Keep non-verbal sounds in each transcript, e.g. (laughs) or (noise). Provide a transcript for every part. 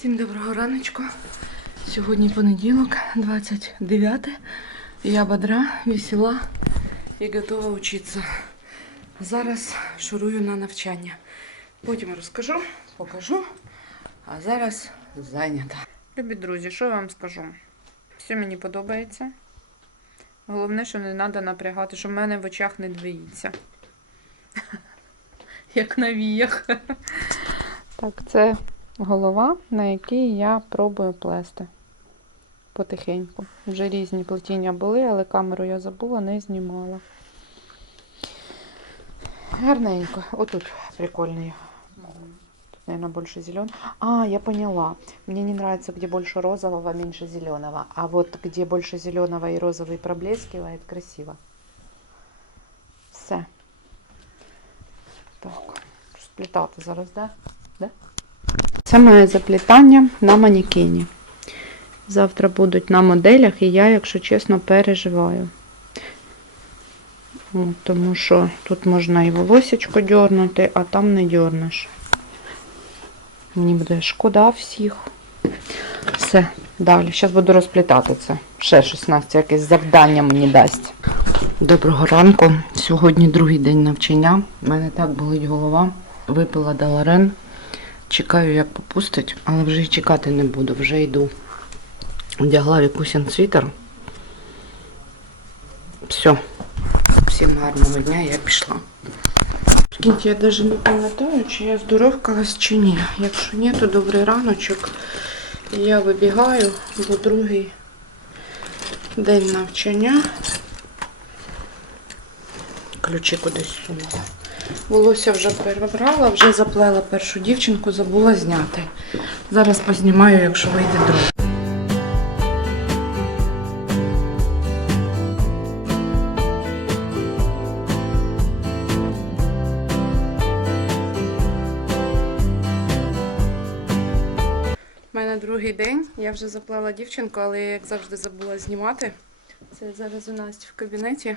Всім доброго раночку. Сьогодні понеділок, 29. Я бодра, весела і готова вчитися. Зараз шурую на навчання. Потім розкажу, покажу. А зараз зайнята. Любі друзі, що я вам скажу? Все мені подобається. Головне, що не треба напрягати, щоб в мене в очах не двоїться. (laughs) Як на віях. Так, це голова, на якій я пробую плести. Потихеньку. Вже різні плетіння були, але камеру я забула, не знімала. Гарненько. Отут прикольний. Тут, наверное, больше зеленый. А, я поняла. Мне не нравится, где больше розового, меньше зеленого. А вот где больше зеленого и розовый проблескивает, красиво. Все. Так, сплітати зараз, да? да? Це моє заплітання на манекені. Завтра будуть на моделях, і я, якщо чесно, переживаю. От, тому що тут можна і волосечко дьорнути, а там не дьорнеш. Мені буде шкода всіх. Все, далі. Зараз буду розплітати це. Ще щось Настя якесь завдання мені дасть. Доброго ранку. Сьогодні другий день навчання. У мене так болить голова. Випила Даларен. Чекаю, як попустить, але вже й чекати не буду, вже йду. Одягла Вікусін світер. Все. Всім гарного дня, я пішла. Прикиньте, я навіть не пам'ятаю, чи я здоровкалась чи ні. Якщо ні, то добрий раночок. Я вибігаю, бо другий день навчання. Ключі кудись сунула. Волосся вже перебрала, вже заплела першу дівчинку, забула зняти. Зараз познімаю, якщо вийде друг. У мене другий день. Я вже заплела дівчинку, але я, як завжди забула знімати. Це зараз у Насті в кабінеті.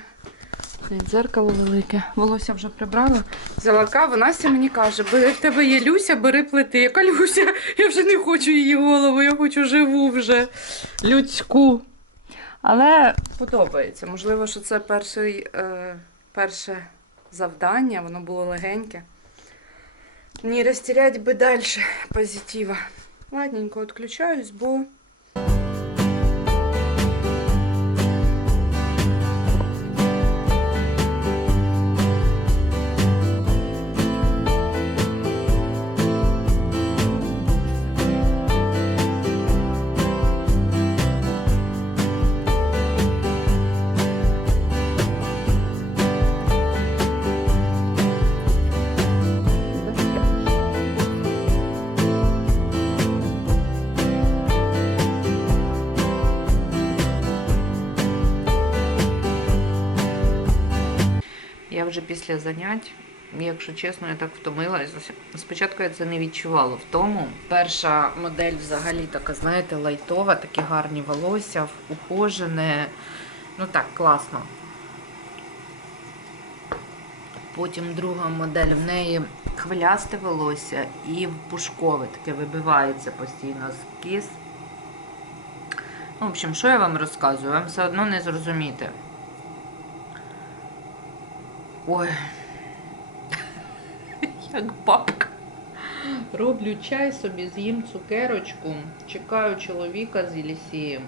Дзеркало велике. Волосся вже прибрала. Взяла каву. Настя мені каже, бери в тебе є Люся, бери плити. Яка Люся? Я вже не хочу її голову, я хочу живу вже людську. Але подобається. Можливо, що це перший, е, перше завдання, воно було легеньке. Не розтерять би далі позитива. Ладненько, відключаюсь, бо вже після занять, якщо чесно, я так втомилася. Спочатку я це не відчувала. В тому перша модель взагалі така, знаєте, лайтова, такі гарні волосся, ухожене. Ну так, класно. Потім друга модель, в неї хвилясте волосся і пушкове, таке вибивається постійно з кіс. Ну, в общем, що я вам розказую? Вам все одно не зрозуміти. Ой. Як бабка. Роблю чай собі, з'їм цукерочку. Чекаю чоловіка з Єлісієм.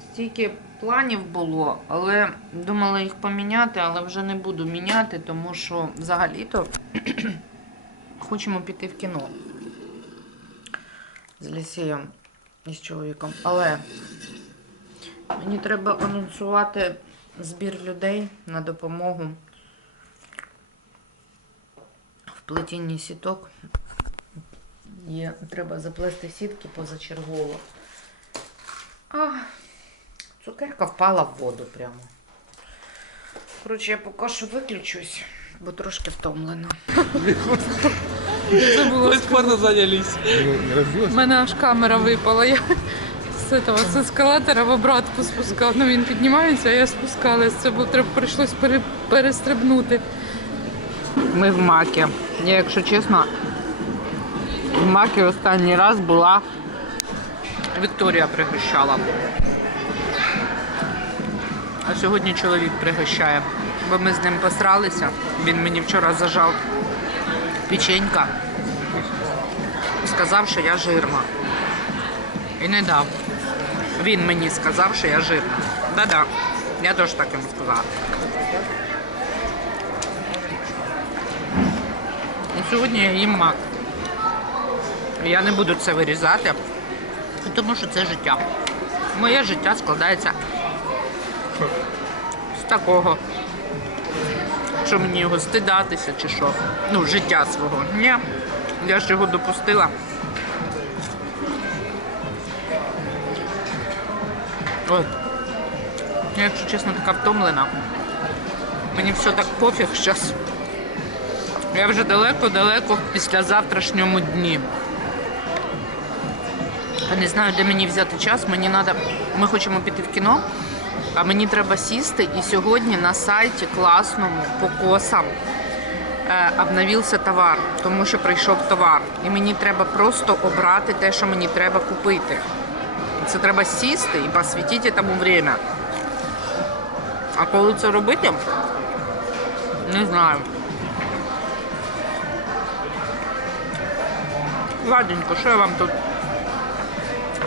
Стільки планів було, але думала їх поміняти, але вже не буду міняти, тому що взагалі-то (clears throat) хочемо піти в кіно з Лісієм і з чоловіком. Але мені треба анонсувати збір людей на допомогу в плетінні сіток. Є, треба заплести сітки позачергово. А, цукерка впала в воду прямо. Коротше, я поки що виключусь, бо трошки втомлена. це було Бесплатно занялись. У мене аж камера випала. З этого, з ескалатора в обратку спускав. Ну він піднімається, а я спускалась. Це було треба прийшлось пере, перестрибнути. Ми в макі. Я, якщо чесно, В макі останній раз була Вікторія пригощала. А сьогодні чоловік пригощає. Бо ми з ним посралися. Він мені вчора зажав печенька. Сказав, що я жирна. І не дав. Він мені сказав, що я жирна. Да-да. Я теж так йому сказала. І сьогодні я їм мак. Я не буду це вирізати, тому що це життя. Моє життя складається з такого, що мені його стидатися чи що. Ну, життя свого. Ні, я ж його допустила. Ой. Я, якщо чесно, така втомлена. Мені все так пофіг зараз. Я вже далеко-далеко після завтрашньому дні. Я не знаю, де мені взяти час. Мені треба. Ми хочемо піти в кіно, а мені треба сісти. І сьогодні на сайті класному по косам е, обновився товар, тому що прийшов товар. І мені треба просто обрати те, що мені треба купити. Це треба сісти і посвятити тому время. А коли це робити, не знаю. Ладненько, що я вам тут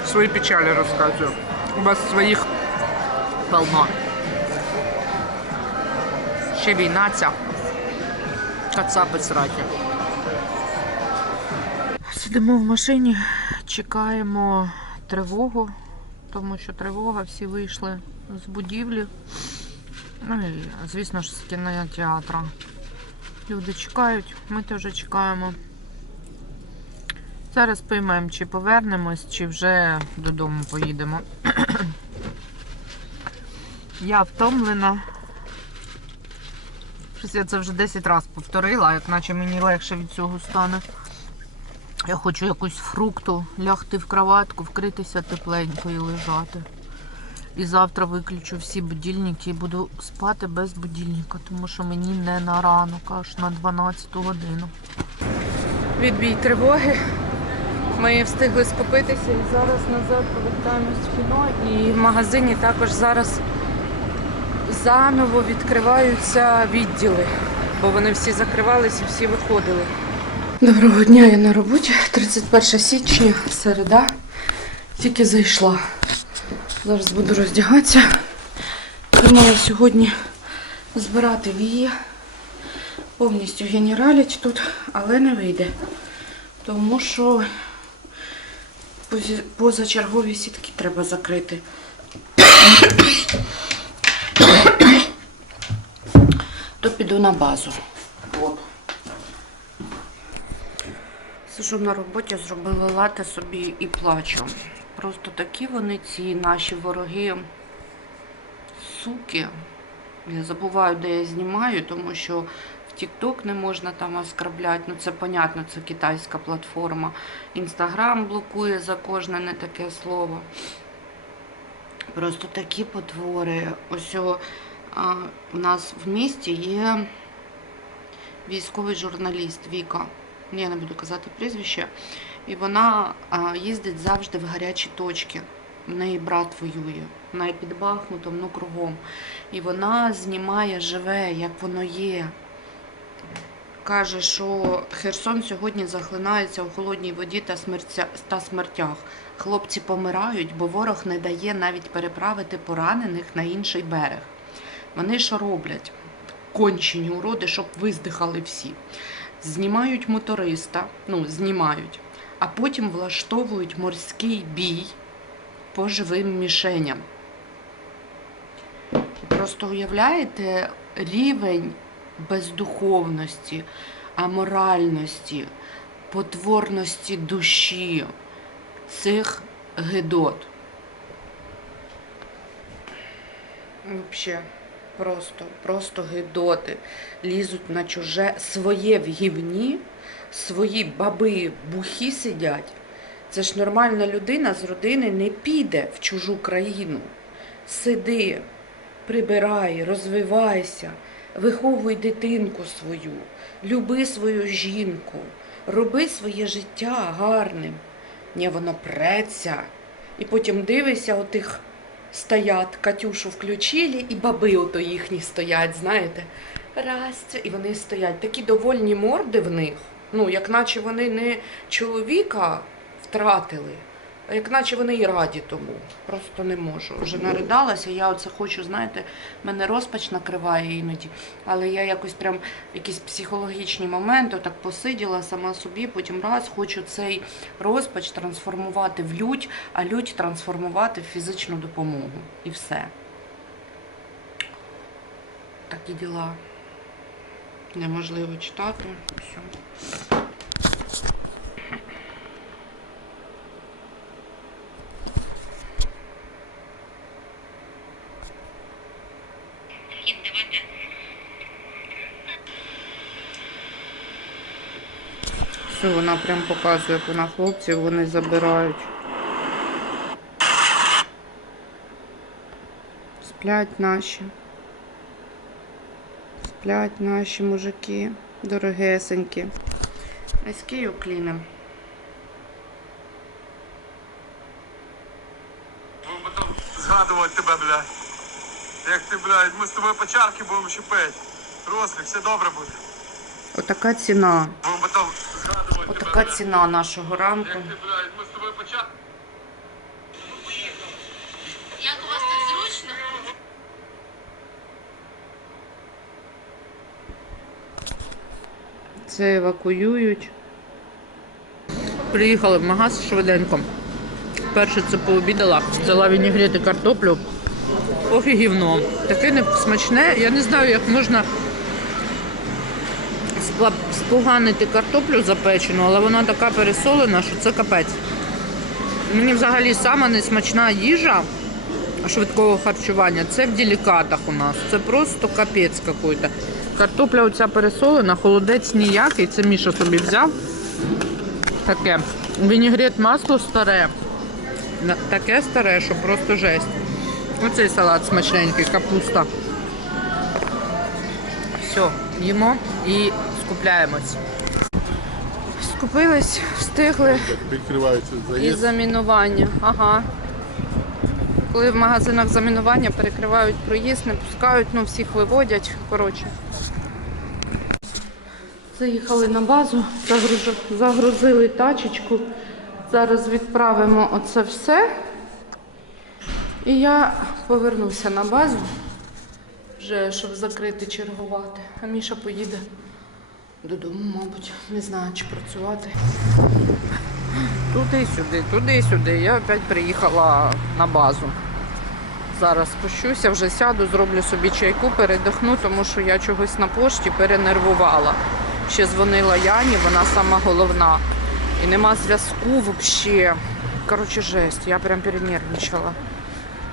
свої печалі розказую. У вас своїх полно. Ще війна ця. Кацапи сраті. Сидимо в машині, чекаємо тривогу, тому що тривога, всі вийшли з будівлі. Ну і, звісно ж, з кінотеатра. Люди чекають, ми теж чекаємо. Зараз поймемо, чи повернемось, чи вже додому поїдемо. (clears throat) Я втомлена. Щось я це вже 10 разів повторила, як наче мені легше від цього стане. Я хочу якусь фрукту, лягти в кроватку, вкритися тепленько і лежати. І завтра виключу всі будильники і буду спати без будильника, тому що мені не на ранок, аж на 12 годину. Відбій тривоги. Ми встигли скупитися і зараз назад повертаємось в кіно. І в магазині також зараз заново відкриваються відділи, бо вони всі закривалися і всі виходили. Доброго дня, я на роботі. 31 січня, середа. Тільки зайшла. Зараз буду роздягатися. Думала сьогодні збирати вії. Повністю генералять тут, але не вийде. Тому що позачергові сітки треба закрити. То піду на базу. Сижу на роботі, зробила лати собі і плачу. Просто такі вони, ці наші вороги, суки. Я забуваю, де я знімаю, тому що в TikTok не можна там оскорбляти. Ну це понятно, це китайська платформа. Інстаграм блокує за кожне не таке слово. Просто такі потвори. Ось о, а, у нас в місті є військовий журналіст Віка. Я не буду казати прізвище. І вона їздить завжди в гарячі точки. В неї брат воює. Вона під Бахмутом, ну кругом. І вона знімає живе, як воно є. Каже, що Херсон сьогодні захлинається у холодній воді та, смертя, та смертях. Хлопці помирають, бо ворог не дає навіть переправити поранених на інший берег. Вони що роблять? Кончені уроди, щоб виздихали всі. Знімають моториста, ну, знімають, а потім влаштовують морський бій по живим мішеням. Просто уявляєте рівень бездуховності, аморальності, потворності душі цих гидот. Взагалі, просто, просто гидоти лізуть на чуже своє в гівні, свої баби бухі сидять. Це ж нормальна людина з родини не піде в чужу країну. Сиди, прибирай, розвивайся, виховуй дитинку свою, люби свою жінку, роби своє життя гарним. Ні, воно преться. І потім дивишся, отих стоять, Катюшу включили, і баби ото їхні стоять, знаєте. Раз, і вони стоять. Такі довольні морди в них. Ну, як наче вони не чоловіка втратили, як наче вони і раді тому. Просто не можу. Вже наридалася, я оце хочу, знаєте, мене розпач накриває іноді. Але я якось прям якісь психологічні моменти так посиділа сама собі, потім раз хочу цей розпач трансформувати в лють, а лють трансформувати в фізичну допомогу. І все. Такі діла. Неможливо читати. Все. Все, вона прям показує, як вона хлопців, вони забирають. Сплять наші. Сплять наші мужики, дорогесенькі. Низький уклінем. Згадувати тебе, блядь. Як ти, блядь, ми з тобою по чарки будемо ще пити. Рослик, все добре буде. Отака ціна. Будемо потім згадувати Отака ціна нашого ранку. Як у вас так зручно? Це евакуюють. Приїхали в магаз швиденько. Перше це пообідала, взяла вінігрет картоплю. Ох і гівно. Таке не смачне. Я не знаю, як можна споганити картоплю запечену, але вона така пересолена, що це капець. Мені взагалі сама несмачна їжа швидкого харчування. Це в делікатах у нас. Це просто капець какой-то. Картопля оця пересолена, холодець ніякий. Це Міша собі взяв. Таке. Вінігрет масло старе. Таке старе, що просто жесть. Оцей салат смачненький, капуста. Все, їмо і скупляємось. Скупились, встигли. Відкривається І заїзд. замінування. Ага. Коли в магазинах замінування перекривають проїзд, не пускають, ну всіх виводять. Коротше. Заїхали на базу, загружу- загрузили тачечку. Зараз відправимо оце все. І я повернуся на базу, вже щоб закрити чергувати. А Міша поїде додому, мабуть. Не знаю, чи працювати. Туди-сюди, туди-сюди. Я опять приїхала на базу. Зараз спущуся, вже сяду, зроблю собі чайку, передихну, тому що я чогось на пошті перенервувала. Ще дзвонила Яні, вона сама головна. І нема зв'язку взагалі. Коротше, жесть, я прям перенервничала.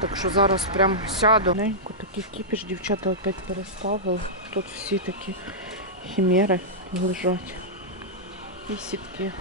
Так що зараз прям сяду. Ненько такий кіпіш, дівчата опять переставили. Тут всі такі хімери лежать. І сітки.